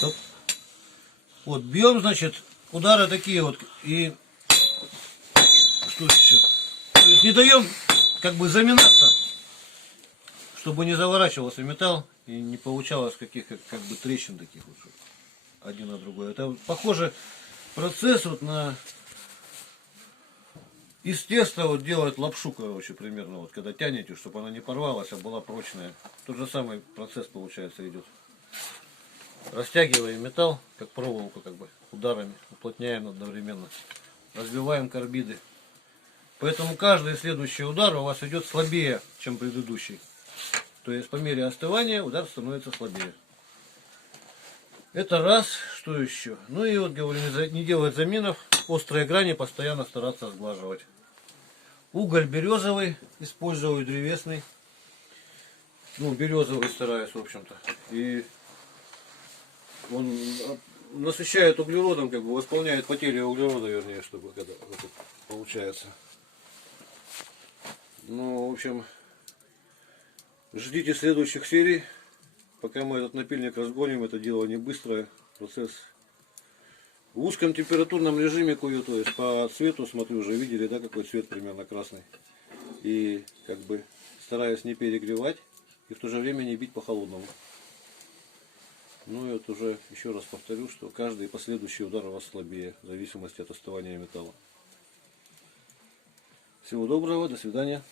Стоп. Вот, бьем, значит, удары такие вот. И что еще? То есть не даем как бы заминаться, чтобы не заворачивался металл и не получалось каких как бы трещин таких вот один на другой. Это похоже процесс вот на из теста вот делают лапшу, короче, примерно вот, когда тянете, чтобы она не порвалась, а была прочная. Тот же самый процесс, получается, идет. Растягиваем металл, как проволоку, как бы, ударами, уплотняем одновременно. Разбиваем карбиды. Поэтому каждый следующий удар у вас идет слабее, чем предыдущий. То есть по мере остывания удар становится слабее. Это раз. Что еще? Ну и вот, говорю, не делать заминов. Острые грани постоянно стараться сглаживать. Уголь березовый использую, древесный. Ну, березовый стараюсь, в общем-то. И он насыщает углеродом, как бы восполняет потери углерода, вернее, чтобы когда вот это получается. Ну, в общем, ждите следующих серий. Пока мы этот напильник разгоним, это дело не быстрое. Процесс в узком температурном режиме кую, то есть по цвету, смотрю, уже видели, да, какой цвет примерно красный. И как бы стараюсь не перегревать и в то же время не бить по холодному. Ну и вот уже еще раз повторю, что каждый последующий удар у вас слабее, в зависимости от остывания металла. Всего доброго, до свидания.